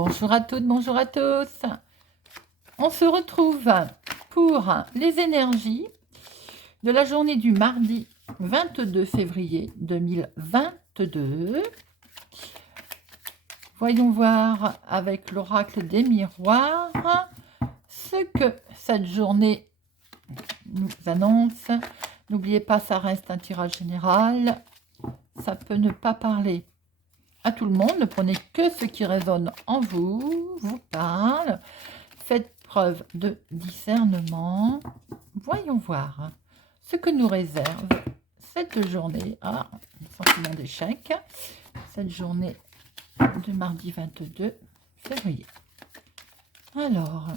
Bonjour à toutes, bonjour à tous. On se retrouve pour les énergies de la journée du mardi 22 février 2022. Voyons voir avec l'oracle des miroirs ce que cette journée nous annonce. N'oubliez pas, ça reste un tirage général. Ça peut ne pas parler à tout le monde. Ne prenez que ce qui résonne en vous, vous parle. Faites preuve de discernement. Voyons voir ce que nous réserve cette journée. Ah, sentiment d'échec. Cette journée de mardi 22 février. Alors,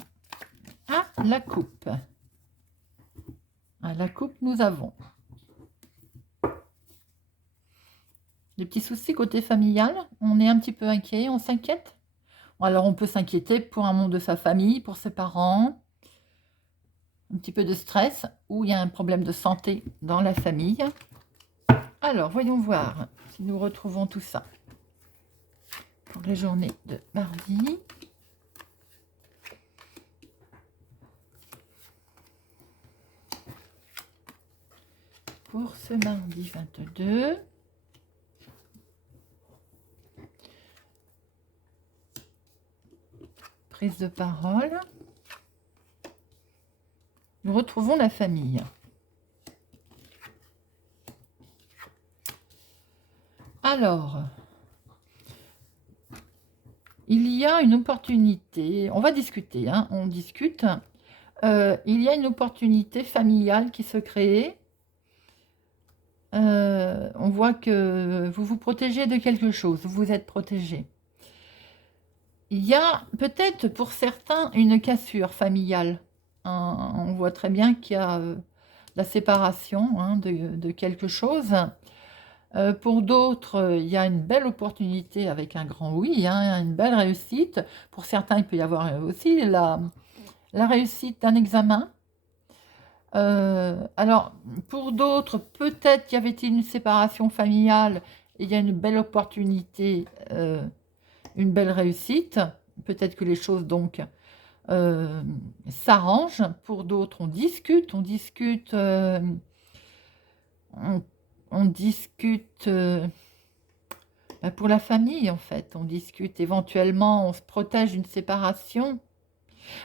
la coupe. À la coupe, nous avons des petits soucis côté familial. On est un petit peu inquiet, on s'inquiète. Alors, on peut s'inquiéter pour un membre de sa famille, pour ses parents. Un petit peu de stress ou il y a un problème de santé dans la famille. Alors, voyons voir si nous retrouvons tout ça pour les journées de mardi. Pour ce mardi 22. Prise de parole. Nous retrouvons la famille. Alors, il y a une opportunité, on va discuter, on discute. Il y a une opportunité familiale qui se crée. On voit que vous vous protégez de quelque chose, vous êtes protégé. Il y a peut-être pour certains une cassure familiale. On voit très bien qu'il y a la séparation de quelque chose. Pour d'autres, il y a une belle opportunité avec un grand oui, une belle réussite. Pour certains, il peut y avoir aussi la réussite d'un examen. Alors, pour d'autres, peut-être y avait-il une séparation familiale et il y a une belle opportunité, une belle réussite. Peut-être que les choses, donc, s'arrangent. Pour d'autres, on discute, on discute pour la famille, en fait. On discute éventuellement, on se protège d'une séparation.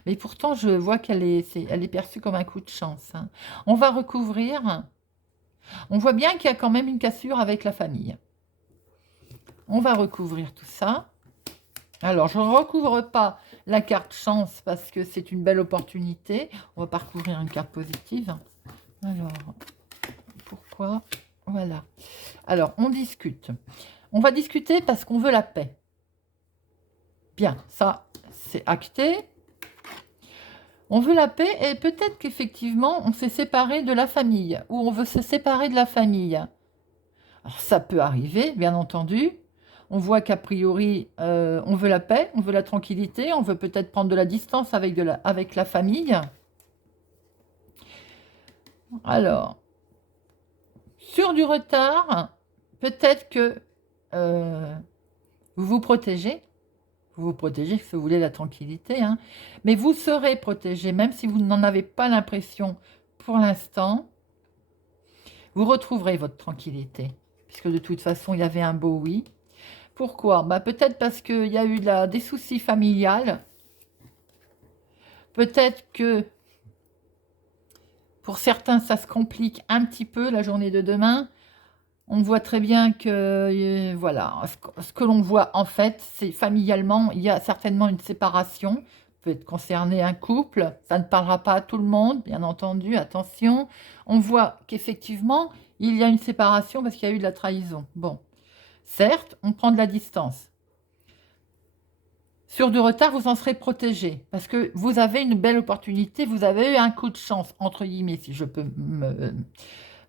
Mais pourtant, je vois qu'elle est perçue comme un coup de chance. On va recouvrir. On voit bien qu'il y a quand même une cassure avec la famille. On va recouvrir tout ça. Alors, je ne recouvre pas la carte chance parce que c'est une belle opportunité. On va pas recouvrir une carte positive. Alors, pourquoi? Voilà. Alors, on discute. On va discuter parce qu'on veut la paix. Bien, ça, c'est acté. On veut la paix et peut-être qu'effectivement, on s'est séparé de la famille ou on veut se séparer de la famille. Alors, ça peut arriver, bien entendu. On voit qu'a priori, on veut la paix, on veut la tranquillité, on veut peut-être prendre de la distance avec la famille. Alors, sur du retard, peut-être que vous vous protégez. Vous vous protégez si vous voulez la tranquillité, mais vous serez protégé, même si vous n'en avez pas l'impression pour l'instant. Vous retrouverez votre tranquillité, puisque de toute façon, il y avait un beau oui. Pourquoi? Peut-être parce qu'il y a eu des soucis familiales. Peut-être que pour certains, ça se complique un petit peu la journée de demain. On voit très bien que, voilà, ce que l'on voit en fait, c'est familialement, il y a certainement une séparation. Peut être concerné un couple, ça ne parlera pas à tout le monde, bien entendu, attention. On voit qu'effectivement, il y a une séparation parce qu'il y a eu de la trahison. Bon, certes, on prend de la distance. Sur du retard, vous en serez protégé parce que vous avez une belle opportunité, vous avez eu un coup de chance, entre guillemets, si je peux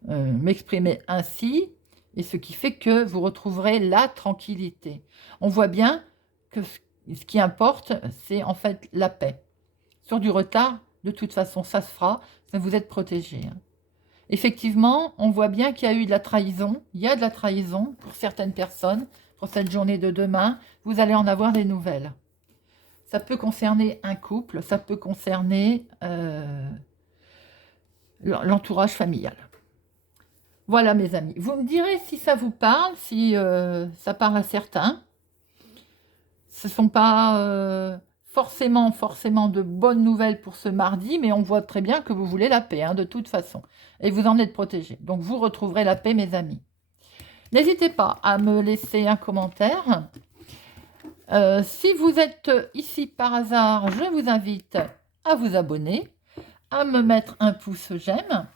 m'exprimer ainsi. Et ce qui fait que vous retrouverez la tranquillité. On voit bien que ce qui importe, c'est en fait la paix. Sur du retard, de toute façon, ça se fera, mais vous êtes protégé. Effectivement, on voit bien qu'il y a eu de la trahison. Il y a de la trahison pour certaines personnes. Pour cette journée de demain, vous allez en avoir des nouvelles. Ça peut concerner un couple, ça peut concerner l'entourage familial. Voilà mes amis, vous me direz si ça vous parle, si ça parle à certains. Ce ne sont pas forcément de bonnes nouvelles pour ce mardi, mais on voit très bien que vous voulez la paix, hein, de toute façon. Et vous en êtes protégés. Donc vous retrouverez la paix, mes amis. N'hésitez pas à me laisser un commentaire. Si vous êtes ici par hasard, je vous invite à vous abonner, à me mettre un pouce j'aime,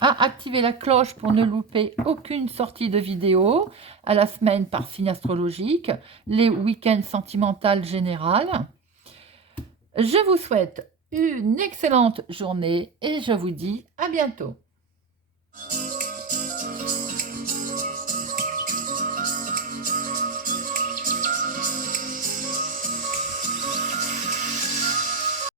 à activer la cloche pour ne louper aucune sortie de vidéo, à la semaine par signe astrologique, les week-ends sentimentales générales. Je vous souhaite une excellente journée et je vous dis à bientôt.